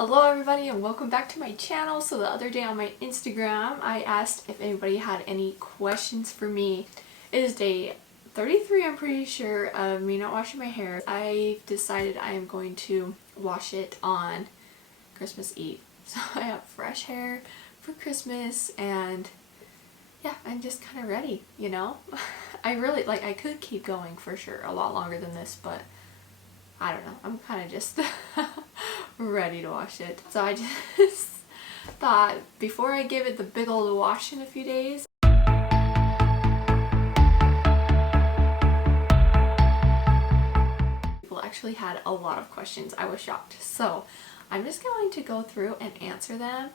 Hello everybody and welcome back to my channel. So the other day on my Instagram I asked if anybody had any questions for me. It is day 33, I'm pretty sure, of me not washing my hair. I've decided I am going to wash it on Christmas Eve. So I have fresh hair for Christmas and yeah, I'm just kind of ready, you know? I could keep going for sure a lot longer than this, but I don't know, I'm kind of just ready to wash it. So I just thought before I give it the big old wash in a few days, people actually had a lot of questions. I was shocked. So I'm just going to go through and answer them,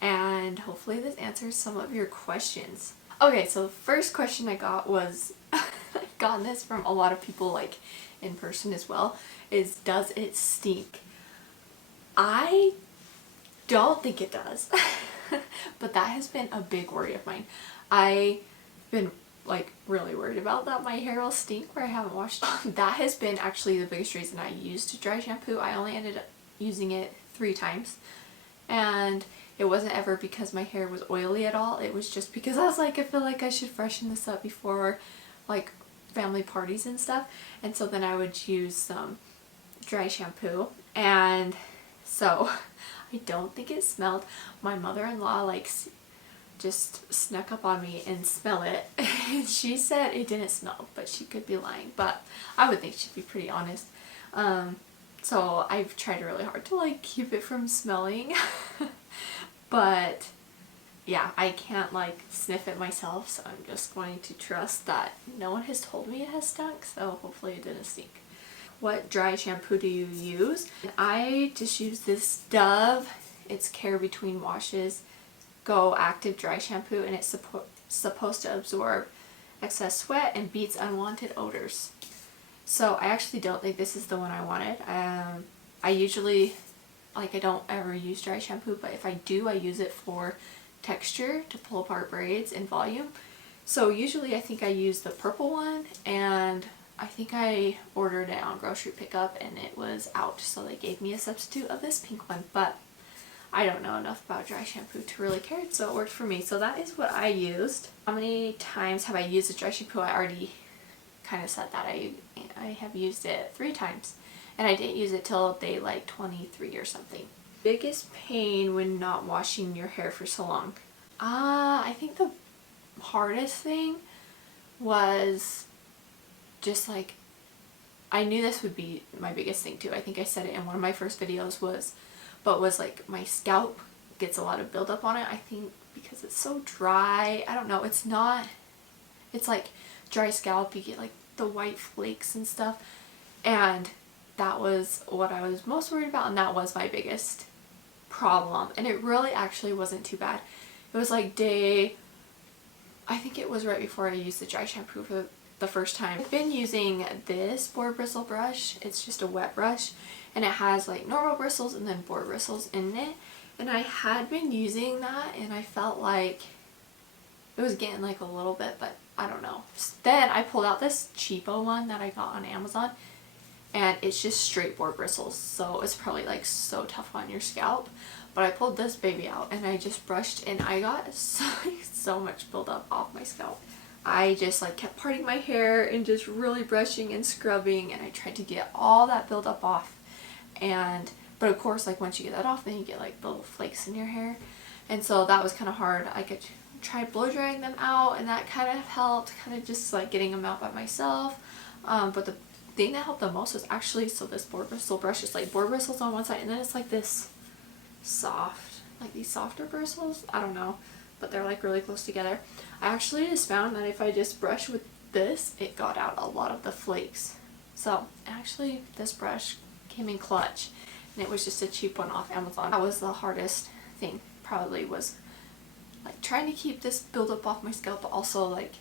and hopefully this answers some of your questions. Okay, so the first question I got was, I've gotten this from a lot of people like in person as well, is does it stink? I don't think it does, but that has been a big worry of mine. I've been like really worried about that my hair will stink where I haven't washed it. That has been actually the biggest reason I used dry shampoo. I only ended up using it 3 times, and it wasn't ever because my hair was oily at all. It was just because I was like, I feel like I should freshen this up before like family parties and stuff. And so then I would use some dry shampoo, and so I don't think it smelled. My mother-in-law like just snuck up on me and smell it. She said it didn't smell, but she could be lying, but I would think she'd be pretty honest. So I've tried really hard to like keep it from smelling. But yeah, I can't like sniff it myself, so I'm just going to trust that no one has told me it has stunk, so hopefully it didn't stink. What dry shampoo do you use? I just use this Dove, it's Care Between Washes Go Active Dry Shampoo, and it's supposed to absorb excess sweat and beats unwanted odors. So I actually don't think this is the one I wanted. I usually, I don't ever use dry shampoo, but if I do, I use it for texture to pull apart braids and volume. So usually I think I use the purple one, and I think I ordered it on grocery pickup and it was out, so they gave me a substitute of this pink one, but I don't know enough about dry shampoo to really care, so it worked for me. So that is what I used. How many times have I used a dry shampoo? I already kind of said that. I have used it 3 times, and I didn't use it till day like 23 or something. Biggest pain when not washing your hair for so long? I think the hardest thing was just like, I knew this would be my biggest thing too. I think I said it in one of my first videos, was like my scalp gets a lot of buildup on it. I think because it's so dry. I don't know, it's like dry scalp, you get like the white flakes and stuff, and that was what I was most worried about, and that was my biggest problem. And it really actually wasn't too bad. It was like I think it was right before I used the dry shampoo for the first time. I've been using this boar bristle brush. It's just a wet brush, and it has like normal bristles and then boar bristles in it, and I had been using that and I felt like it was getting like a little bit, but I don't know. Then I pulled out this cheapo one that I got on Amazon, and it's just straight boar bristles, so it's probably like so tough on your scalp. But I pulled this baby out and I just brushed, and I got so much buildup off my scalp. I just like kept parting my hair and just really brushing and scrubbing, and I tried to get all that buildup off. But of course, like once you get that off, then you get like little flakes in your hair, and so that was kind of hard. I could try blow drying them out, and that kind of helped, kind of just like getting them out by myself. But the thing that helped the most was actually, so this boar bristle brush is like boar bristles on one side, and then it's like this soft, like these softer bristles. I don't know, but they're like really close together. I actually just found that if I just brush with this, it got out a lot of the flakes. So actually this brush came in clutch, and it was just a cheap one off Amazon. That was the hardest thing, probably, was like trying to keep this buildup off my scalp, but also like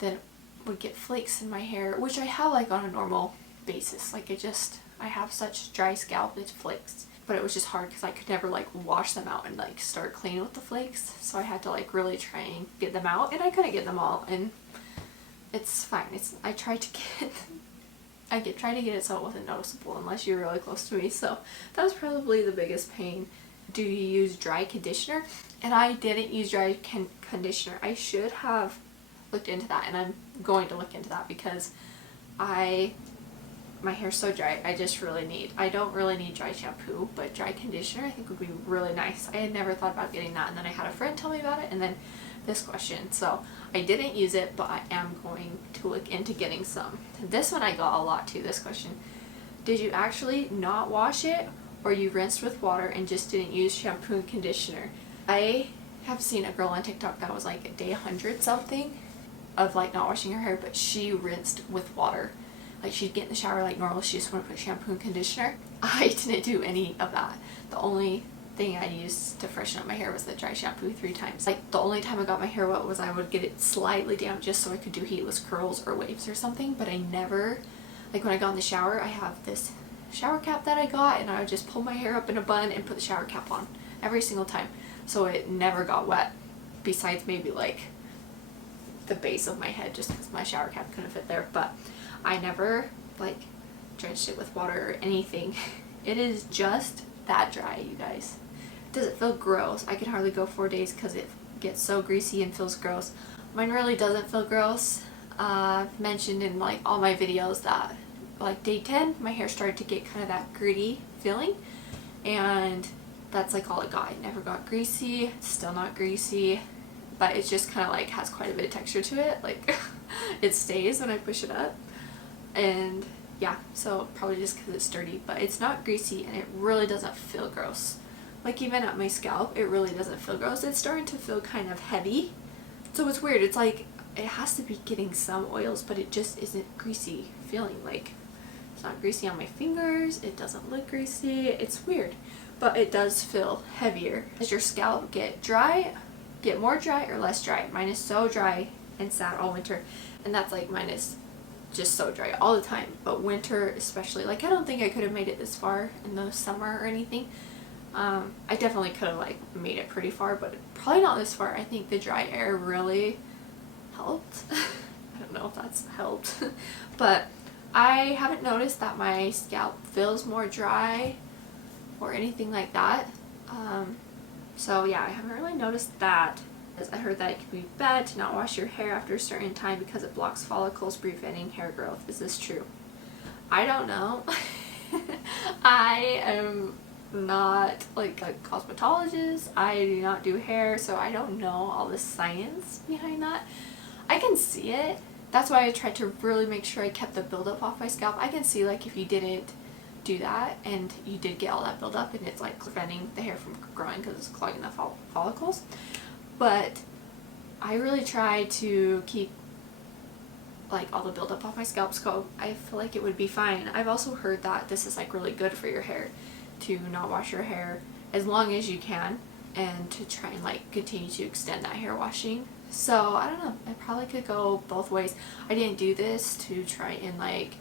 then would get flakes in my hair, which I have like on a normal basis. Like I have such dry scalp, it's flakes. But it was just hard because I could never like wash them out and like start cleaning with the flakes, so I had to like really try and get them out, and I couldn't get them all, and it's fine. I tried to get tried to get it so it wasn't noticeable unless you were really close to me, so that was probably the biggest pain. Do you use dry conditioner? And I didn't use dry conditioner. I should have looked into that, and I'm going to look into that because my hair's so dry. I don't really need dry shampoo, but dry conditioner I think would be really nice. I had never thought about getting that, and then I had a friend tell me about it, and then this question. So I didn't use it, but I am going to look into getting some. This one I got a lot too, this question. Did you actually not wash it, or you rinsed with water and just didn't use shampoo and conditioner? I have seen a girl on TikTok that was like day 100 something of like not washing her hair, but she rinsed with water. Like she'd get in the shower like normal, she just wanted to put shampoo and conditioner. I didn't do any of that. The only thing I used to freshen up my hair was the dry shampoo 3 times. Like the only time I got my hair wet was I would get it slightly down just so I could do heatless curls or waves or something, but I never, like when I got in the shower, I have this shower cap that I got, and I would just pull my hair up in a bun and put the shower cap on every single time, so it never got wet, besides maybe like the base of my head just because my shower cap couldn't fit there. But I never like drenched it with water or anything. It is just that dry, you guys. Does it feel gross? I can hardly go 4 days because it gets so greasy and feels gross. Mine really doesn't feel gross. I've mentioned in like all my videos that like day 10 my hair started to get kind of that gritty feeling, and that's like all it got. It never got greasy. It's still not greasy, but it just kind of like has quite a bit of texture to it. Like it stays when I push it up, and yeah, so probably just because it's dirty, but it's not greasy and it really doesn't feel gross. Like even at my scalp, it really doesn't feel gross. It's starting to feel kind of heavy, so it's weird. It's like it has to be getting some oils, but it just isn't greasy feeling. Like it's not greasy on my fingers, it doesn't look greasy. It's weird, but it does feel heavier. Does your scalp get more dry or less dry? Mine is so dry and sad all winter, and that's like mine is just so dry all the time, but winter especially. Like I don't think I could have made it this far in the summer or anything. I definitely could have like made it pretty far, but probably not this far. I think the dry air really helped. I don't know if that's helped but I haven't noticed that my scalp feels more dry or anything like that. So yeah, I haven't really noticed that. I heard that it can be bad to not wash your hair after a certain time because it blocks follicles, preventing hair growth. Is this true? I don't know. I am not like a cosmetologist. I do not do hair, so I don't know all the science behind that. I can see it. That's why I tried to really make sure I kept the buildup off my scalp. I can see like if you didn't do that and you did get all that buildup and it's like preventing the hair from growing because it's clogging the follicles. But I really try to keep like all the buildup off my scalp, so I feel like it would be fine. I've also heard that this is like really good for your hair, to not wash your hair as long as you can, and to try and like continue to extend that hair washing. So I don't know, I probably could go both ways. I didn't do this to try and like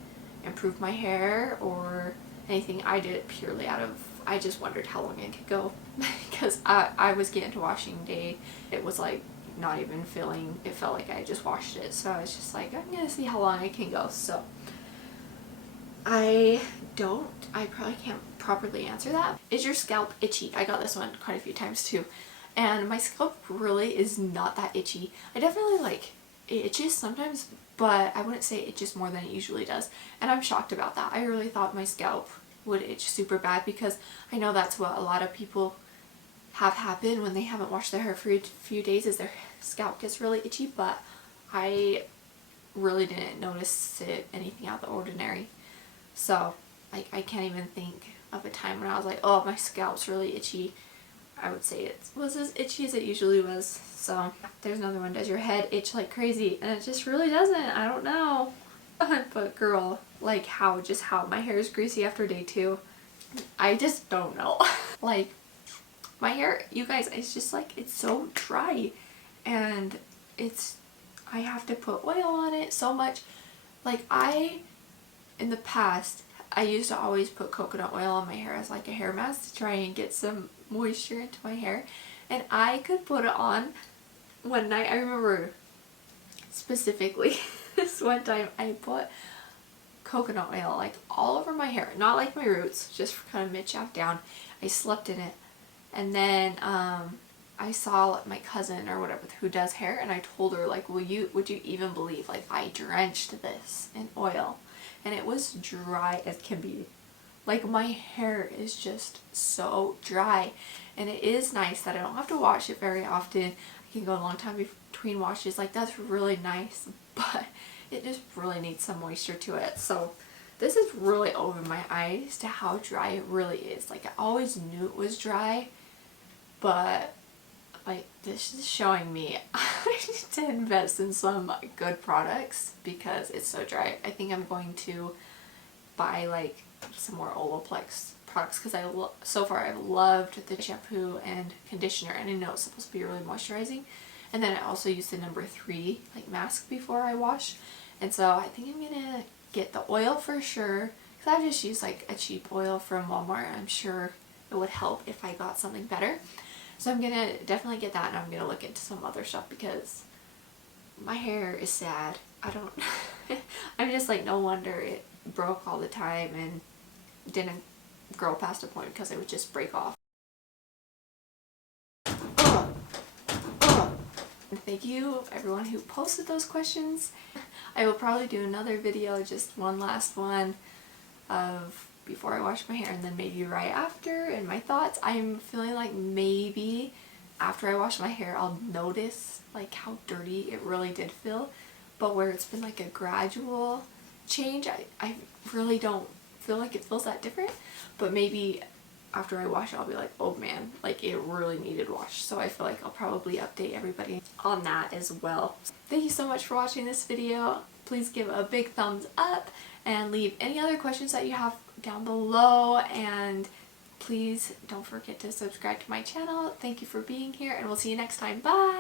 improve my hair or anything. I did it purely out of, I just wondered how long it could go because I was getting to washing day. It was like not even feeling, it felt like I just washed it, so I was just like, I'm gonna see how long I can go. So I probably can't properly answer that. Is your scalp itchy? I got this one quite a few times too, and my scalp really is not that itchy. I definitely like, it itches sometimes, but I wouldn't say it itches more than it usually does, and I'm shocked about that. I really thought my scalp would itch super bad because I know that's what a lot of people have happen when they haven't washed their hair for a few days, is their scalp gets really itchy, but I really didn't notice it anything out of the ordinary. So I can't even think of a time when I was like, oh, my scalp's really itchy. I would say it was as itchy as it usually was. So there's another one. Does your head itch like crazy? And it just really doesn't. I don't know. But girl, like how my hair is greasy after day 2. I just don't know. Like my hair, you guys, it's just like, it's so dry, and I have to put oil on it so much. Like in the past, I used to always put coconut oil on my hair as like a hair mask to try and get some moisture into my hair, and I could put it on one night. I remember specifically this one time I put coconut oil like all over my hair, not like my roots, just kind of mid-shaft down. I slept in it, and then I saw my cousin or whatever who does hair, and I told her like, would you even believe, like, I drenched this in oil and it was dry as can be. Like, my hair is just so dry, and it is nice that I don't have to wash it very often. I can go a long time between washes, like that's really nice, but it just really needs some moisture to it. So this is really opened my eyes to how dry it really is. Like, I always knew it was dry, but like, this is showing me I need to invest in some good products because it's so dry. I think I'm going to buy like some more Olaplex products because so far I've loved the shampoo and conditioner, and I know it's supposed to be really moisturizing. And then I also use the number 3 like mask before I wash, and so I think I'm gonna get the oil for sure, because I've just used like a cheap oil from Walmart. I'm sure it would help if I got something better. So I'm gonna definitely get that, and I'm gonna look into some other stuff because my hair is sad. I don't I'm just like, no wonder it broke all the time and didn't grow past a point because it would just break off. And thank you everyone who posted those questions. I will probably do another video, just one last one of before I wash my hair and then maybe right after, and my thoughts. I'm feeling like maybe after I wash my hair I'll notice like how dirty it really did feel, but where it's been like a gradual change, I really don't feel like it feels that different. But maybe after I wash it I'll be like, oh man, like it really needed wash. So I feel like I'll probably update everybody on that as well. Thank you so much for watching this video. Please give a big thumbs up and leave any other questions that you have down below, and please don't forget to subscribe to my channel. Thank you for being here, and we'll see you next time. Bye!